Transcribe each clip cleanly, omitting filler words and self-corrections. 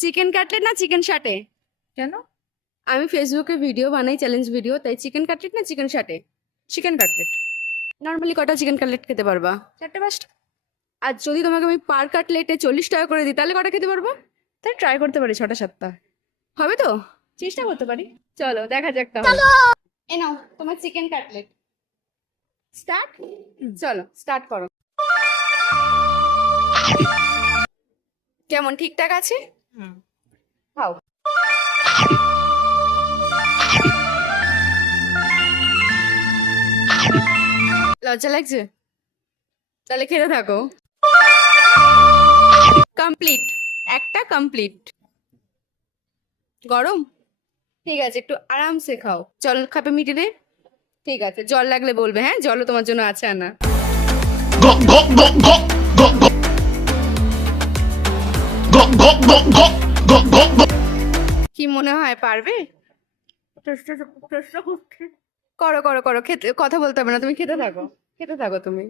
Chicken cutlet না chicken শাটে? কেন? আমি ফেসবুকে ভিডিও বানাই, চ্যালেঞ্জ ভিডিও, তাই চিকেন কাটলেট না চিকেন শাটে? Chicken cutlet. নর্মালি কটা চিকেন কাটলেট খেতে পারবা? 4-5টা। আর যদি তোমাকে আমি পার কাটলেটে 40 টাকা করে দিই, তাহলে কটা খেতে পারবো? তাই ট্রাই করতে পারি 6টা-7টা। হবে তো? চেষ্টা করতে পারি। চলো দেখা যাক তাহলে। এ নাও তোমার চিকেন কাটলেট। স্টার্ট। চলো স্টার্ট করো। কেমন ঠিকঠাক আছে? খাও। লজ্জা লাগছে? তাহলে খেতে থাকো। কমপ্লিট। একটা কমপ্লিট। গরম? ঠিক আছে, একটু আরামসে খাও। জল খাবে মিটিয়ে? ঠিক আছে, জল লাগলে বলবে, হ্যাঁ জলও তোমার জন্য আছে আনা। কি মনে হয় পারবে? করো করো করো, খেতে কথা বলতে হবে না, তুমি খেতে থাকো, খেতে থাকো তুমি।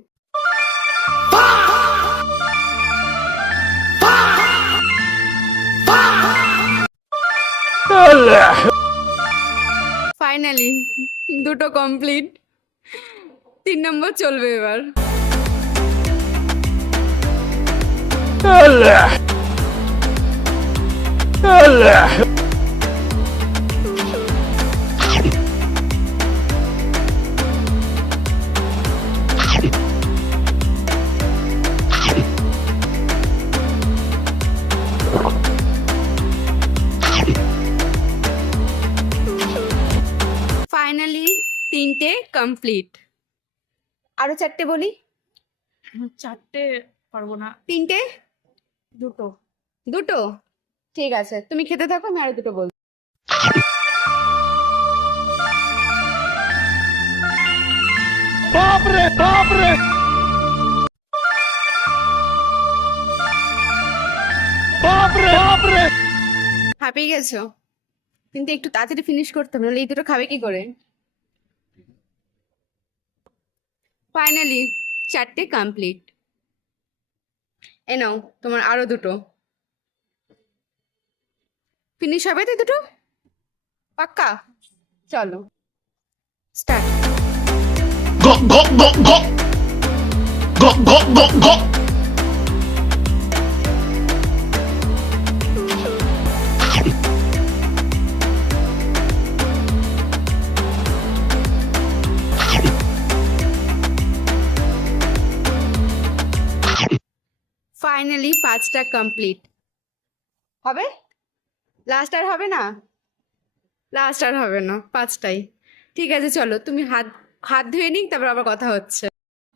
ফাইনালি দুটো কমপ্লিট। 3 নম্বর চলবে এবার। ফাইনালি 3টে কমপ্লিট। আরো 4টে বলি? 4টে পারবো না। 3টে? 2টো। দুটো? ঠিক আছে, তুমি খেতে থাকো, আমি আরো দুটো বলবো। হাঁপিয়ে গেছো? কিন্তু একটু তাড়াতাড়ি ফিনিশ করতে হবে, নাহলে এই দুটো খাবে কি করে? Finally 4টে complete. এ নাও তোমার আরো দুটো। ফিনিশ হবে তো দুটো? পাক্কা? চলো স্টার্ট। ফাইনালি 5টা কমপ্লিট। হবে? লাস্ট আর হবে না? লাস্ট আর হবে না, 5টাই। ঠিক আছে চলো, তুমি হাত হাত ধুয়ে নিক, তারপর আবার কথা হচ্ছে।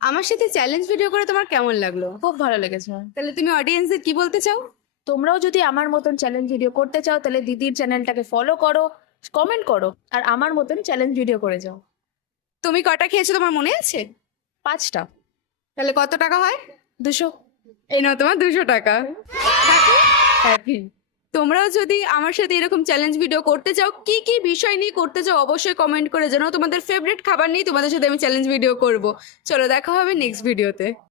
আমার সাথে চ্যালেঞ্জ ভিডিও করে তোমার কেমন লাগলো? খুব ভালো লেগেছে। তাহলে তুমি অডিয়েন্সদের কি বলতে চাও? তোমরাও যদি আমার মতন চ্যালেঞ্জ ভিডিও করতে চাও তাহলে দিদির চ্যানেলটাকে ফলো করো, কমেন্ট করো, আর আমার মতন চ্যালেঞ্জ ভিডিও করে যাও। তুমি কটা খেয়েছো তোমার মনে আছে? 5টা। তাহলে কত টাকা হয়? 200। এই নাও তোমার 200 টাকা। হ্যাপি। তোমরাও যদি আমার সাথে এরকম চ্যালেঞ্জ ভিডিও করতে চাও, কি কি বিষয় নিয়ে করতে চাও অবশ্যই কমেন্ট করে জানাও। তোমাদের ফেভারিট খাবার নিয়ে তোমাদের সাথে আমি চ্যালেঞ্জ ভিডিও করব। চলো দেখা হবে নেক্সট ভিডিওতে।